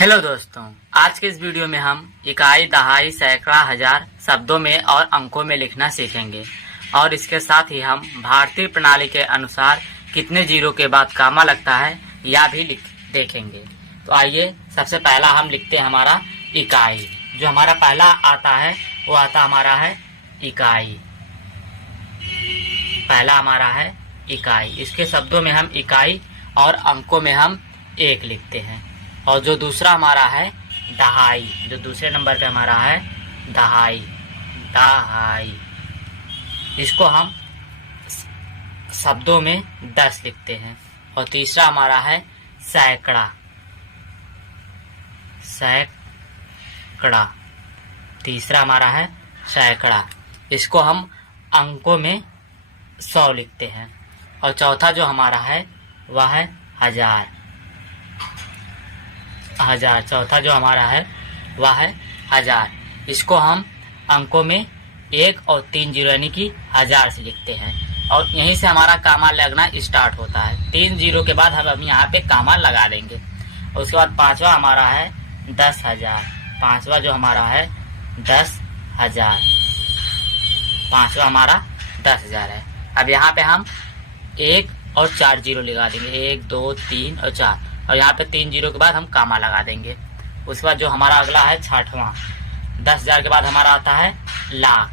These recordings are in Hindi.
हेलो दोस्तों, आज के इस वीडियो में हम इकाई, दहाई, सैकड़ा, हजार शब्दों में और अंकों में लिखना सीखेंगे और इसके साथ ही हम भारतीय प्रणाली के अनुसार कितने जीरो के बाद कामा लगता है यह भी देखेंगे। तो आइए, सबसे पहला हम लिखते हैं हमारा इकाई। जो हमारा पहला आता है वो आता हमारा है इकाई। पहला हमारा है इकाई। इसके शब्दों में हम इकाई और अंकों में हम एक लिखते हैं। और जो दूसरा हमारा है दहाई, जो दूसरे नंबर पे हमारा है दहाई, दहाई, इसको हम शब्दों में 10 लिखते हैं। और तीसरा हमारा है सैकड़ा, सैकड़ा, तीसरा हमारा है सैकड़ा, इसको हम अंकों में 100 लिखते हैं। और चौथा जो हमारा है वह है हजार, हजार, चौथा जो हमारा है वह है हजार। इसको हम अंकों में 1 और 3 जीरो यानी कि हजार से लिखते हैं और यहीं से हमारा कामा लगना स्टार्ट होता है। 3 जीरो के बाद हम यहाँ पे कामा लगा देंगे। और उसके बाद पांचवा हमारा है 10,000। पांचवा जो हमारा है 10,000, पांचवा हमारा 10,000 है। अब यहाँ पे हम 1 और 4 जीरो लगा देंगे, 1 2 3 और 4, और यहाँ पे 3 जीरो के बाद हम कामा लगा देंगे। उसके बाद जो हमारा अगला है 6वां, 10,000 के बाद हमारा आता है लाख,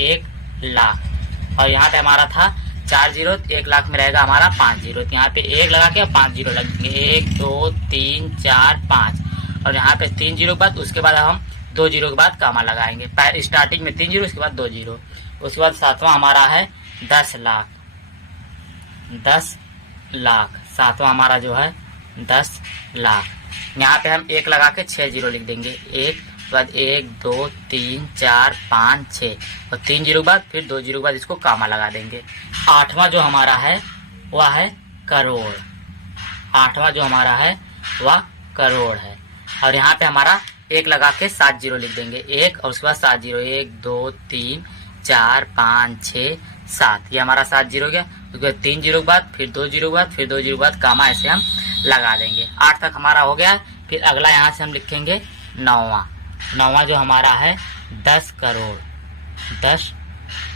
1 लाख। और यहाँ पे हमारा था 4 जीरो, 1 लाख में रहेगा हमारा 5 जीरो। तो यहाँ पे 1 लगा के 5 जीरो लगेंगे, 1 2 3 4 5। और यहाँ पे 3 जीरो के बाद उसके बाद हम 2 जीरो के बाद कामा लगाएंगे। स्टार्टिंग में 3 जीरो, उसके बाद 2 जीरो। उसके बाद 7वां हमारा है 10 लाख, 10 लाख, 7वां हमारा जो है 10 लाख। यहाँ पे हम 1 लगा के 6 जीरो लिख देंगे, 1 बाद 1 2 3 4 5 6, और 3 जीरो के बाद फिर 2 जीरो के बाद इसको कामा लगा देंगे। 8वां जो हमारा है वह है करोड़, 8वां जो हमारा है वह करोड़ है। और यहाँ पे हमारा 1 लगा के 7 जीरो लिख देंगे, 1 और उसके बाद 7 जीरो, 1 2 3 4 5 6 7, ये हमारा 7 जीरो हो गया। उसके बाद 3 जीरो के बाद फिर 2 जीरो के बाद फिर 2 जीरो के बाद कामा ऐसे हम लगा देंगे। 8 तक हमारा हो गया। फिर अगला यहाँ से हम लिखेंगे 9वां। 9वां जो हमारा है 10 करोड़, 10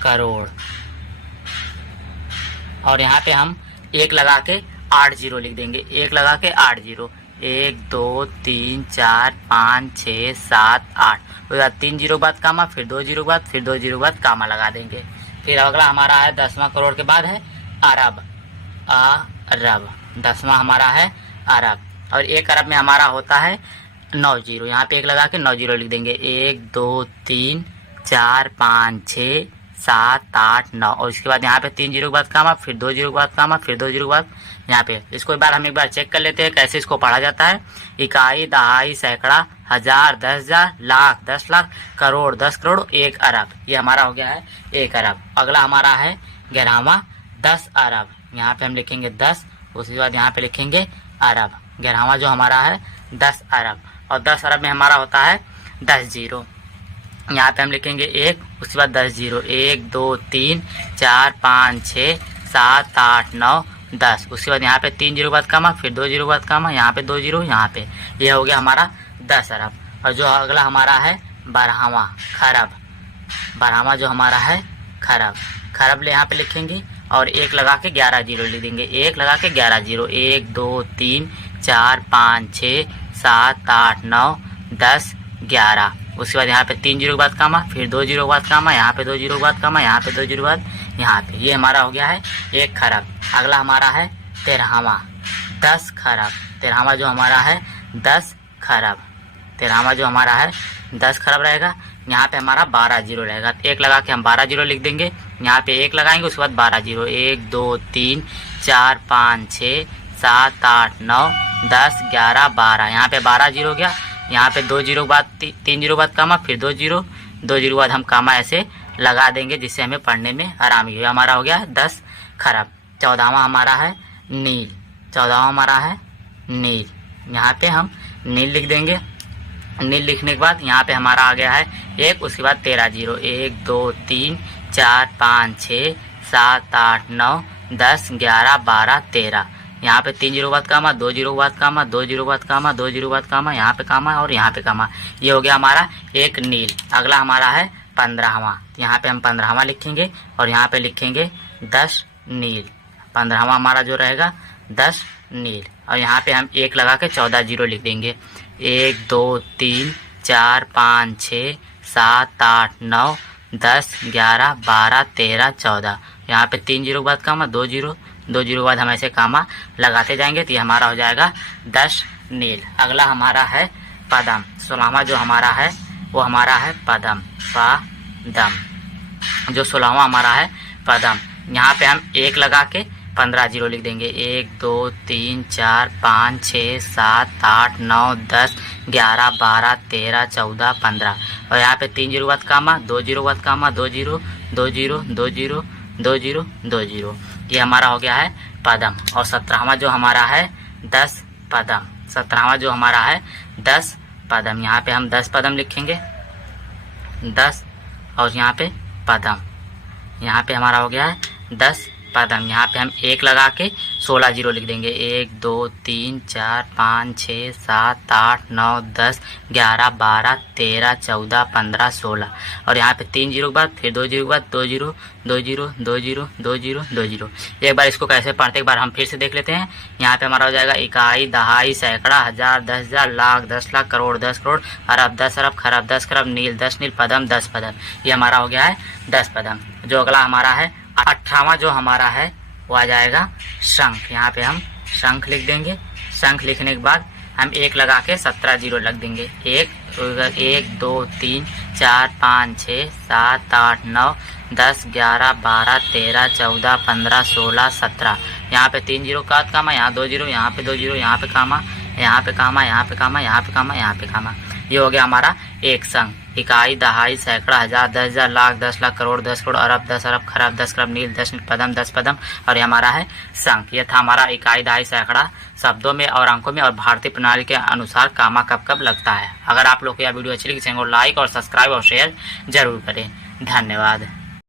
करोड़। और यहाँ पे हम 1 लगा के 8 जीरो लिख देंगे, 1 लगा के 8 जीरो, 1 2 3 4 5 6 7 8। उसके बाद 3 जीरो के बाद कामा, फिर 2 जीरो के बाद फिर 2 जीरो के बाद कामा लगा देंगे। फिर अगला हमारा है 10वां करोड़ के बाद है अरब, अरब, 10वां हमारा है अरब। और 1 अरब में हमारा होता है 9 जीरो, यहाँ पे 1 लगा के 9 जीरो लिख देंगे, 1 2 3 4 5 6 7 8 9। और इसके बाद यहाँ पे 3 जीरो के बाद कामा, फिर 2 जीरो के बाद कामा, फिर 2 जीरो के बाद यहाँ पे। इसको एक बार हम एक बार चेक कर लेते हैं कैसे इसको पढ़ा जाता है। इकाई, दहाई, सैकड़ा, हजार, 10,000, लाख, 10 लाख, करोड़, 10 करोड़, 1 अरब। ये हमारा हो गया है 1 अरब। अगला हमारा है 11वां 10 अरब। यहाँ पे हम लिखेंगे 10, उसके बाद यहाँ पे लिखेंगे अरब। 11वां जो हमारा है 10 अरब। और 10 अरब में हमारा होता है 10 जीरो, यहाँ पे हम लिखेंगे 1, उसके बाद 10 जीरो, 1 2 3 4 5 6 7 8 9 10। उसके बाद यहाँ पे 3 जीरो के बाद कामा, फिर 2 जीरो के बाद कामा, यहाँ पे 2 जीरो, यहाँ पे। ये हो गया हमारा 10 अरब। और जो अगला हमारा है 12वां खरब, 12वां जो हमारा है खरब, खरब यहाँ पे लिखेंगे और 1 लगा के 11 जीरो लिख देंगे, 1 लगा के 11 जीरो, 1 2 3 4 5 6 7 8 9 10 11। उसके बाद यहाँ पे 3 जीरो के बाद कामा, फिर 2 जीरो के बाद कामा, यहाँ पे 2 जीरो के बाद कामा, यहाँ पे 2 जीरो के बाद यहाँ पे। ये हमारा हो गया है 1 खरब। अगला हमारा है 13वां 10 खरब, 13वां जो हमारा है 10 खरब, 13वां जो हमारा है 10 खरब रहेगा। यहाँ पे हमारा 12 जीरो रहेगा, 1 लगा के हम 12 जीरो लिख देंगे, यहाँ पे 1 लगाएंगे, उसके बाद 12 जीरो, 1 2 3 4 5 6 7 8 9 10 11 12। यहाँ पे 12 जीरो हो गया। यहाँ पे 2 जीरो के बाद 3 जीरो के बाद कामा, फिर 2 जीरो, 2 जीरो के बाद हम कामा ऐसे लगा देंगे जिससे हमें पढ़ने में आराम ही हो। हमारा हो गया 10 खरब। 14वां हमारा है नील, 14वां हमारा है नील, यहाँ पे हम नील लिख देंगे। नील लिखने के बाद यहाँ पे हमारा आ गया है 1, उसके बाद 13 जीरो, 1 2 3 4 5 6 7 8 9 10 11 12 13। यहाँ पे 3 जीरो के बाद कामा, 2 जीरो के बाद कामा, 2 जीरो के बाद कामा, 2 जीरो के बाद कामा, यहाँ पे कामा और यहाँ पे कामा। ये हो गया हमारा एक नील। अगला हमारा है 15वां। यहाँ पे हम 15वां लिखेंगे और यहाँ पे लिखेंगे 10 नील। 15वां हमारा जो रहेगा 10 नील। और यहाँ पे हम 1 लगा के 14 जीरो लिख देंगे। 1 2 3 4 5 6 7 8 9 10 11 12 13 14। यहाँ पे 3 जीरो के बाद कामा, 2 जीरो, 2 जीरो के बाद हम ऐसे कामा लगाते जाएंगे तो ये हमारा हो जाएगा 10 नील। अगला हमारा है पदम। 16वां जो हमारा है वो हमारा है पदम। पदम जो 16वां हमारा है पदम। यहाँ पे हम 1 लगा के 15 जीरो लिख देंगे। 1 2 3 4 5 6 7 8 9 10 11 12 13 14 15। और यहाँ पे 3 जीरो के बाद कामा, 2 जीरो के बाद कामा, 2 zero, 2 zero, 2 zero, 2 zero, 2 zero. ये हमारा हो गया है पदम। और 17वां जो हमारा है 10 पदम। 17वां जो हमारा है 10 पदम। यहाँ पे हम 10 पदम लिखेंगे, 10 और यहाँ पे पदम। यहाँ पे हमारा हो गया है 10 पदम। यहाँ पे हम 1 लगा के 16 जीरो लिख देंगे। 1 2 3 4 5 6 7 8 9 10 11 12 13 14 15 16। और यहाँ पे 3 जीरो के बाद फिर 2 जीरो के बाद 2 zero, 2 zero, 2 zero, 2 zero, 2 zero. एक बार इसको कैसे पढ़ते एक बार हम फिर से देख लेते हैं। यहाँ पे हमारा हो जाएगा इकाई, दहाई, सैकड़ा, हजार, 10,000, लाख, 10 लाख, करोड़, 10 करोड़, अरब, 10 अरब, खरब, 10 खरब, नील, 10 नील, पदम, 10 पदम। ये हमारा हो गया है 10 पदम। जो अगला हमारा है 18वां जो हमारा है वो आ जाएगा शंख। यहाँ पे हम शंख लिख देंगे। शंख लिखने के बाद हम 1 लगा के 17 जीरो लग देंगे। 1 2 3 4 5 6 7 8 9 10 11 12 13 14 15 16 17। यहाँ पे 3 जीरो का कामा, यहाँ 2 जीरो, यहाँ पे 2 जीरो, यहाँ पे कामा, यहाँ पे कामा, यहाँ पे कामा, यहाँ पे कामा, यहाँ पे कामा। ये हो गया हमारा एक संघ। इकाई, दहाई, सैकड़ा, हजार, 10,000, लाख, 10 लाख, करोड़, 10 करोड़, अरब, 10 अरब, खरब, 10 खरब, नील, 10 नील, पदम, 10 पदम। और ये हमारा है संख। ये था हमारा इकाई, दहाई, सैकड़ा शब्दों में और अंकों में और भारतीय प्रणाली के अनुसार कामा कब कब लगता है। अगर आप लोग को यह वीडियो अच्छी लगी तो लाइक और सब्सक्राइब और शेयर जरूर करें। धन्यवाद।